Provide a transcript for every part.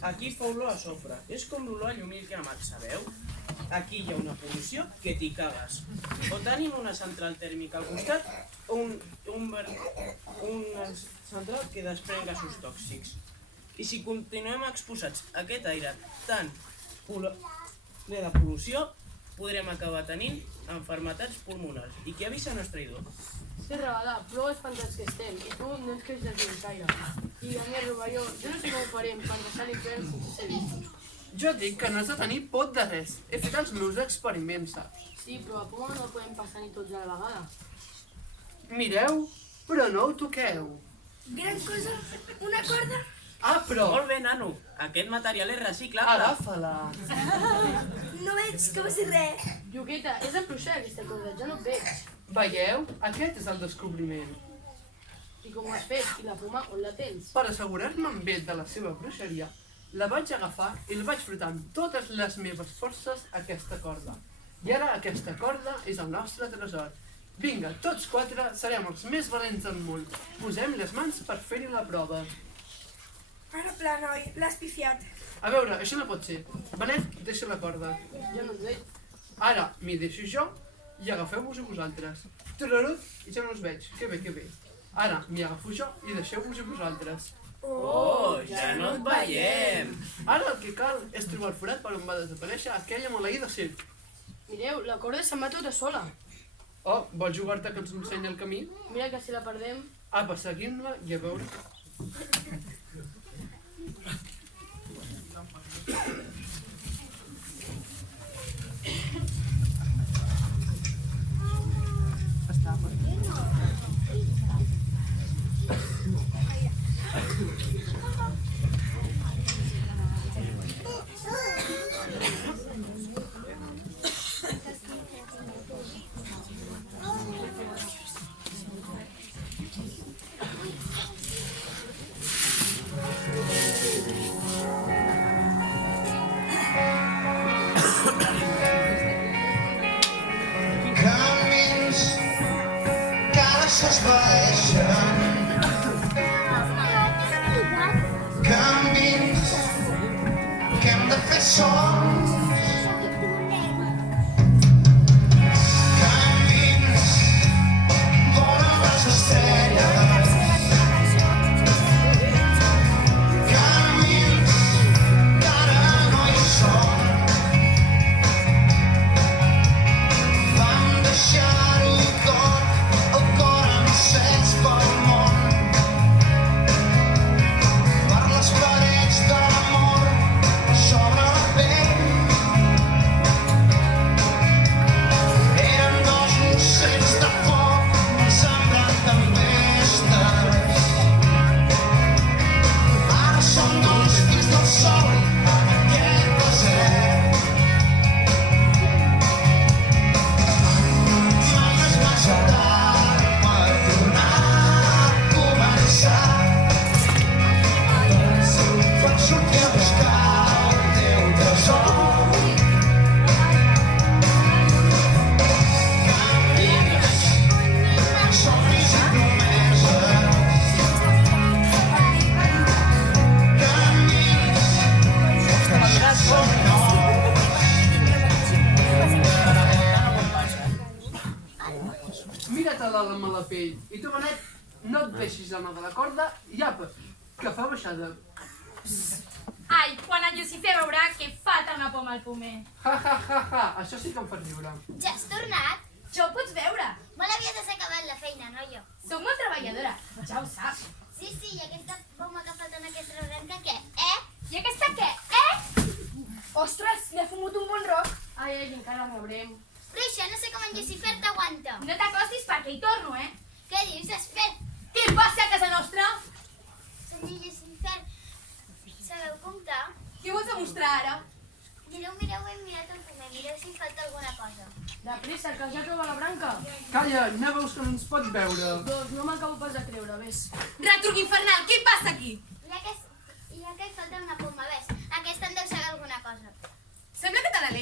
Aquí fa olor a sofre. És com l'olor a llumí cremat, sabeu? Aquí hi ha una pol·lució que t'hi cagues. O tenim una central tèrmica al costat o una central que desprèn gasos tòxics. I si continuem exposats a aquest aire tan ple de pol·lució, podrem acabar tenint malalties pulmonars. I qui avisa no és traïdor. Sí, Rabadà, prou espantats que estem, i tu no ens creix del gaire. I a mi, Rovelló, jo no sé com ho farem per deixar l'infern sense ser vistos. Jo dic que no has de tenir por de res. He fet els meus experiments, saps? Sí, però a poma no podem passar ni tots a la vegada. Mireu, però no ho toqueu. Gran cosa, una corda. Ah, però... Molt bé, nano. Aquest material és reciclable. Agafa-la. No veig que va ser res. Lluqueta, és en procés aquesta cosa, ja no et veig. Veieu? Aquest és el descobriment. I com ho has fet? I la poma on la tens? Per assegurar-me amb ell de la seva bruixeria, la vaig agafar i la vaig frotar amb totes les meves forces a aquesta corda. I ara aquesta corda és el nostre tresor. Vinga, tots quatre serem els més valents del món. Posem les mans per fer-hi la prova. Ara pla, noi, l'has pifiat. A veure, això no pot ser. Benet, deixa la corda. Jo no et veig. Ara m'hi deixo jo i agafeu-vos-hi vosaltres. Trarut, i ja no us veig. Que bé, que bé. Ara m'hi agafo jo i deixeu-vos-hi vosaltres. Oh, ja no et veiem. Ara el que cal és trobar el forat per on va desaparèixer aquella maleïda serp. Mireu, la corda se'n va tota sola. Oh, vols jugar-te que ens ensenyi el camí? Mira que si la perdem... Apa, seguim-la i a veure... Camins que hem de fer sols. Camins vora les estrelles. Camins que ara no hi són. Vam deixar-ho tot, el cor encès pel món. Per les parets de l'amor sobre la pell. Eren dos ocells de foc sembrant tempestes. Ara som dos fills del sol en aquest desert. Mai és massa tard per tornar a començar. Pots sortir a buscar el teu tresor. Camins, somnis i promeses. Camins que ja són nous. Mira-te-la amb la pell. I tu, Benet, no et deixis anar de la corda i apa, que fa baixada. Ai, quan en Lucifer veurà que falta una poma al pomer. Ha, ha, ha, ha, això sí que em fa riure. Ja has tornat? Ja ho pots veure. Molt aviat has acabat la feina, noio. Soc molt treballadora, ja ho saps. Sí, i aquesta poma que falta en aquesta branca, què? I aquesta què? Ostres, m'he fumut un bon roc. Ai, encara no veurem. Bruixa, no sé com en Lucifer t'aguanta. No t'acostis perquè hi torno, Què dius, Esfer? Què passa a casa nostra? Senyor Lucifer, sabeu comptar? Què vols demostrar ara? Mireu, hem mirat el pomer, mireu si falta alguna cosa. De pressa, que ja troba la branca. Calla, no veus que no ens pots veure. Doncs no m'acabo pas de creure, ves. Retruc infernal, què passa aquí? Ja que hi falta una poma, ves? Aquesta en deu saber alguna cosa. Sembla que te la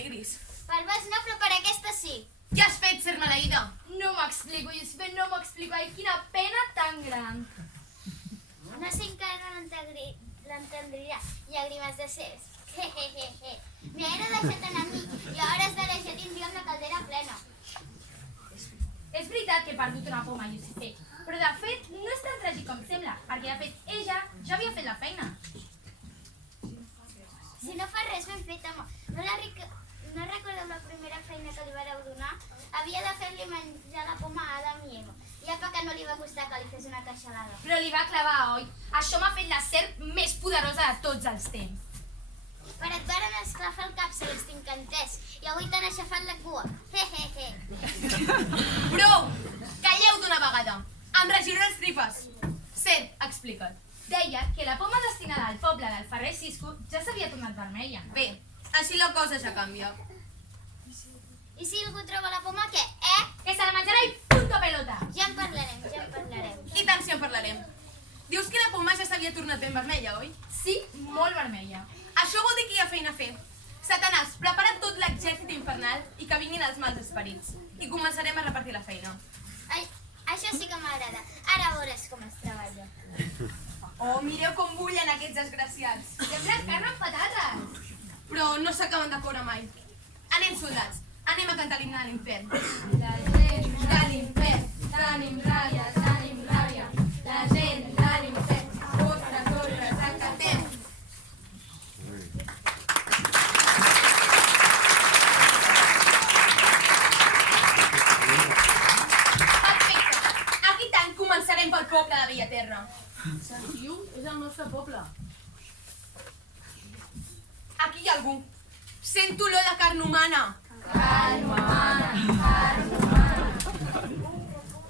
Jejeje. M'era deixat anar a mi i a hores d'ara ja tindríem la caldera plena. És veritat que he perdut una poma, Llucifer, però de fet no és tan tràgic com sembla, perquè de fet ella ja havia fet la feina. Si no fa res ben fet, home. No recordeu la primera feina que li vareu donar? Havia de fer-li menjar la poma a Adam i Eva. I apa que no li va costar que li fes una queixalada. Però li va clavar, oi? Això m'ha fet la serp més poderosa de tots els temps. Per et varen esclafar el cap, si els tinc entès. I avui t'han aixafat la cua. Jejeje. Prou! Calleu d'una vegada. Em regiré les tripes. Serp, explica't. Deia que la poma destinada al poble del Ferrer Cisco ja s'havia tornat vermella. Bé, així la cosa ja canvia. I si algú troba la poma, què? Que se la menjarà i punto pelota! Ja en parlarem. I tant si en parlarem. Dius que la poma ja s'havia tornat ben vermella, oi? Sí, molt vermella. Això vol dir que hi ha feina a fer. Satanàs, prepara tot l'exèrcit infernal i que vinguin els mals esperits. I començarem a repartir la feina. Ai, això sí que m'agrada. Ara veuràs com es treballa. Oh, mireu com bullen aquests desgraciats. Sembla carn amb patates. Però no s'acaben de córrer mai. Anem, soldats. Anem a cantar l'himne de l'infern. La gent de l'infern, tenim ràbia, tenim ràbia. La gent de l'infern, ostres, ostres, en cantem. Perfecte. Aquí tant començarem pel poble de Bellaterra. Sant Iu és el nostre poble. Aquí hi ha algú. Sento olor de carn humana.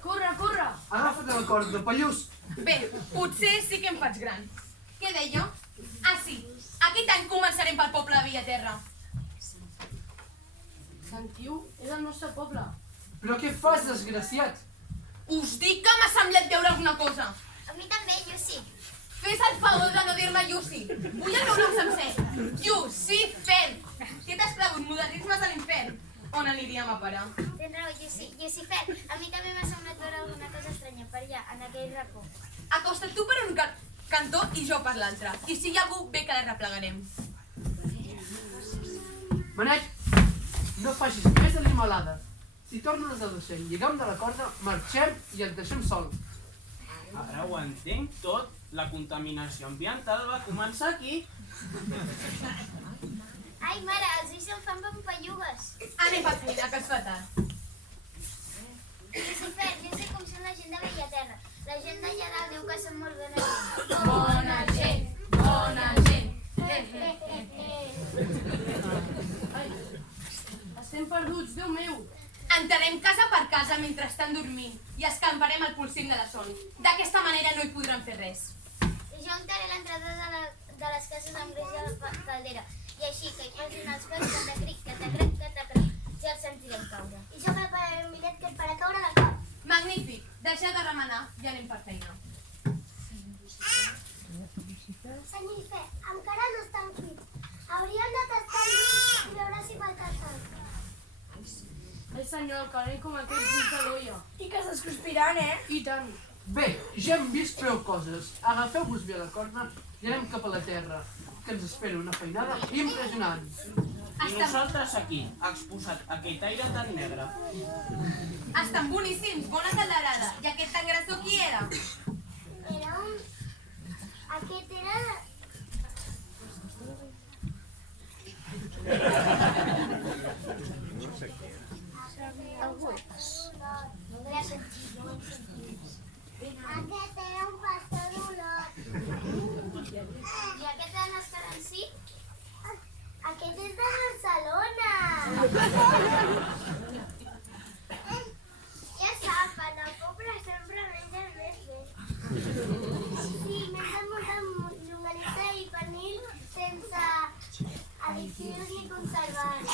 Corre, corre! Agafa't el corda, pallús! Bé, potser sí que em faig gran. Què deia? Ah, sí. Aquí tant començarem pel poble de Bellaterra. Sant Iu és el nostre poble. Però què fas, desgraciat? Us dic que m'ha semblat veure alguna cosa. A mi també, Llucí. Fes el favor de no dir-me Llucy. Vull el meu nom sencer. Llucifer. Què t'has cregut? Modernismes de l'infern. On aniríem a parar? Tens raó, Llucifer. A mi també m'ha semblat veure alguna cosa estranya per allà, en aquell racó. Acosta't tu per un cantó i jo per l'altre. I si hi ha algú, bé que la replegarem. Manet, no facis més animalades. Si tornes a docent, lligam de la corda, marxem i et deixem sol. Ara ho entenc tot. La contaminació ambiental va començar aquí. Ai, mare, els ulls em fan pampallugues. Anem per feina, que es fa tard. Llucifer, jo sé com són la gent de Bellaterra. La gent d'allà dalt diu que són molt bona gent. Bona gent, bona gent. Ai, estem perduts, Déu meu! Entrarem casa per casa mentre estan dormint i escamparem al polsim de la son. D'aquesta manera no hi podran fer res. I jo entraré a l'entrada de les cases amb greix a la caldera. I així que hi posin els peus que t'acric, que t'acric, ja els sentirem caure. I jo prepararé un bitllet que et farà caure del cap. Magnífic. Deixeu de remenar i anem per feina. Sant Llucifer, encara no estan cuits. Hauríem de tastar el vi i veure si falta sal. Ai senyor, el calent com aquest dins de l'olla. I que s'escuspiran, I tant. Bé, ja hem vist prou coses. Agafeu-vos bé la corda i anem cap a la terra, que ens espera una feinada impressionant. I nosaltres aquí, exposat a aquest aire tan negre. Estan boníssims, bona calderada. I aquest tan grassó qui era? Era un... Aquest era... Aquest era un pastor d'Olot. I aquest era l'escarancí? Aquest és de Barcelona. Ja saben, el poble sempre menja més bé. Sí, mengen molta llonganissa i pernil sense additius ni conservants.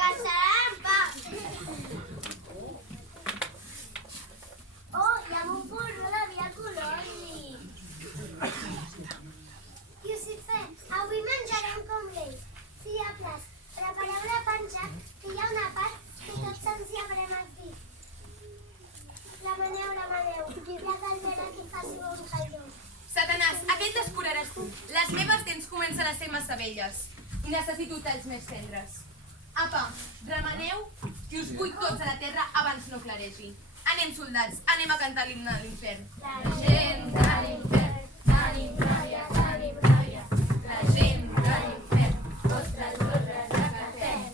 Caçarà oh, hi ha un porró de vi a colori. Llucifer, avui menjarem com l'ells. Si hi ha plat, prepareu la panxa, que hi ha una part que tots ens hi haurem aquí. La Omplir la caldera que faci bon calor. Satanàs, aquell descuraràs tu. Les meves dents comencen a ser massa velles i necessito talls més tendres. Apa, remeneu i us vull tots a la terra abans no claregi. Anem, soldats, anem a cantar l'himne de l'infern. La gent de l'infern, tenim ràbia, tenim ràbia. La gent de l'infern, vostres ordres acatem.